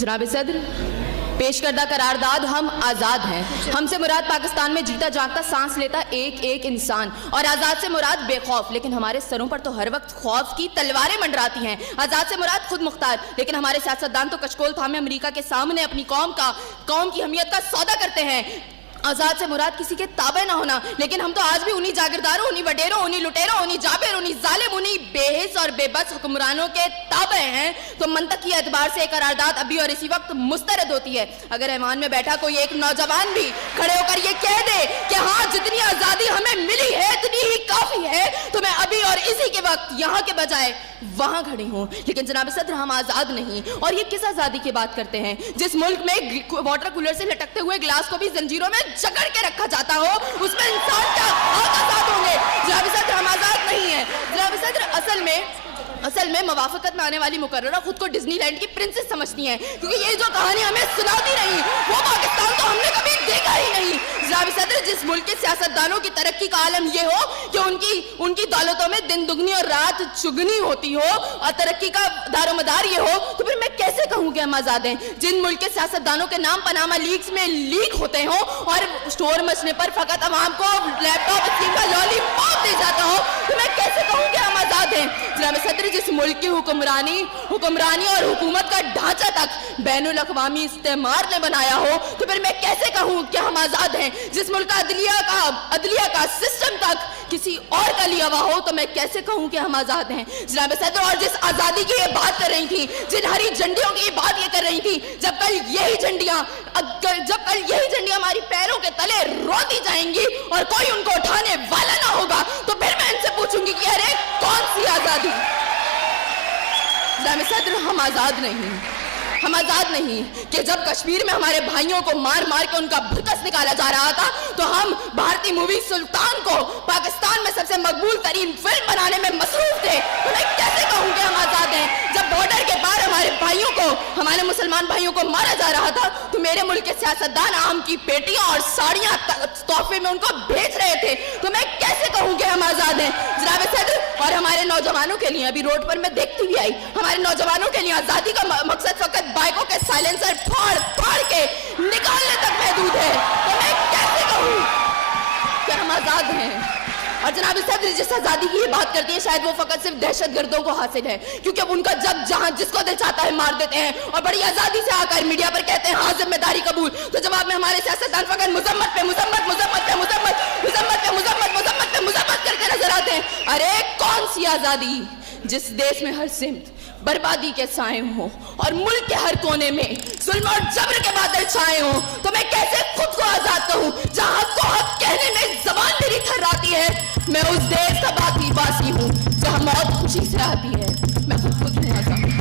जनाब सदर, पेश करदा करारदाद हम आज़ाद हैं। हमसे मुराद पाकिस्तान में जीता जागता सांस लेता एक एक इंसान, और आज़ाद से मुराद बेखौफ, लेकिन हमारे सरों पर तो हर वक्त खौफ की तलवारें मंडराती हैं। आज़ाद से मुराद खुद मुख्तार, लेकिन हमारे सियासतदान तो कचकोल थामे अमेरिका के सामने अपनी कौम की हमियत का सौदा करते हैं। आज़ाद से मुराद किसी के ताबे ना होना, लेकिन हम तो आज भी उन्हीं जागीरदारों, उन्हीं वडेरों, उन्हीं लुटेरों, उन्हीं जाबिर, उन्हीं जालिम, उन्हीं बेहिस और बेबस हुक्मरानों के ताबे हैं। तो मंतक की एतबार से करारदाद अभी और इसी वक्त मुस्तरद होती है। अगर ऐवान में बैठा कोई एक नौजवान भी खड़े होकर ये कह दे कि हाँ, जितनी आज़ादी हमें मिली है इतनी ही काफ़ी है, तो मैं अभी और इसी के वक्त यहाँ के बजाय वहाँ खड़ी हूँ। लेकिन जनाब सदर, हम आज़ाद नहीं। और ये किस आज़ादी की बात करते हैं जिस मुल्क में वाटर कूलर से लटकते हुए गिलास को भी जंजीरों में जकड़ के रखा जाता हो, उसमें इंसान क्या आज़ाद होंगे? जनाब सदर, हम आज़ाद नहीं हैं। जनाब सदर, असल में मवाफकत में आने वाली मुकर्ररा खुद को डिज्नीलैंड की प्रिंसेस समझती हैं, क्योंकि ये जो कहानी हमें सुनाती रही वो पाकिस्तान तो हमने कभी देखा ही नहीं। जनाब सदर, जिस मुल्क के सियासतदानों की तरक्की का आलम ये हो कि उनकी दौलतों में दिन दुगनी और रात चुगनी होती हो और तरक्की का दारोमदार ये हो, तो फिर मैं कैसे कहूँ कि हम आज़ाद हैं? जिन मुल्क के सियासतदानों के नाम पनामा लीक्स में लीक होते हो और स्टोर मचने पर फकत अवाम को लैपटॉप स्कीम का लॉलीपॉप दे जाता हो, तो मैं कैसे कहूँ कि हम आज़ाद हैं? जनाब सदर, जिस मुल्क की हुक्मरानी और हुकूमत का ढांचा तक बैनुल अक़वामी इस्तेमार ने बनाया हो, तो फिर मैं कैसे कहूँ कि हम आज़ाद हैं? जिस मुल्क का अदलिया का सिस्टम तक किसी और का लिया हुआ हो, तो मैं कैसे कहूँ कि हम आज़ाद हैं? जनाब सदर, और जिस आज़ादी की ये बात कर रही थी, जिन हरी झंडियों की बात ये कर रही थी, जब कल यही झंडियाँ हमारी पैरों के तले रोती जाएंगी और कोई उनको उठाने वाला ना होगा, तो फिर मैं इनसे पूछूंगी कि अरे कौन सी आज़ादी? जनाब सदर, हम आज़ाद नहीं कि जब कश्मीर में हमारे भाइयों को मार मार के उनका भुकस निकाला जा रहा था, तो हम भारतीय मूवी सुल्तान को पाकिस्तान में सबसे मकबूल तरीन फिल्म बनाने में मसरूफ थे। तो मैं कैसे कहूँ कि हम आज़ाद हैं? जब बॉर्डर के पार हमारे मुसलमान भाइयों को मारा जा रहा था, तो मेरे मुल्क के सियासतदान आम की पेटियां और साड़ियां तोहफे में उनको भेज रहे थे। तो मैं कैसे कहूँ कि हम आज़ाद हैं? जनाब सदर, और हमारे नौजवानों के लिए, अभी रोड पर मैं देखती भी आई, हमारे नौजवानों के लिए आज़ादी का मकसद फकत बाइकों के साइलेंसर फाड़ फाड़ के निकालने तक महदूद है। तो मैं कैसे कहूँ कि हम आज़ाद हैं? और जनाब सदर, जिस आज़ादी की ये बात करती है, शायद वो फकत सिर्फ दहशतगर्दों को हासिल है, क्योंकि अब उनका जब जहां जिसको दिल चाहता है मार देते हैं और बड़ी आज़ादी से आकर मीडिया पर कहते हैं हाँ जिम्मेदारी कबूल। तो जवाब में हमारे सियासतदान फकत मुजम्मत करके नजर आते हैं। अरे कौन सी आज़ादी जिस देश में हर सिमत बर्बादी के साए हों और मुल्क के हर कोने में जुल्म और जबर के बादल छाए हों? तो मैं कैसे खुद को आज़ाद कहूँ जहाँ हक को हक कहने में ज़बान मेरी थर्राती है? मैं उस देश का बासी हूँ जहाँ मौत खुशी से आती है। मैं खुद हूँ आज़ाद।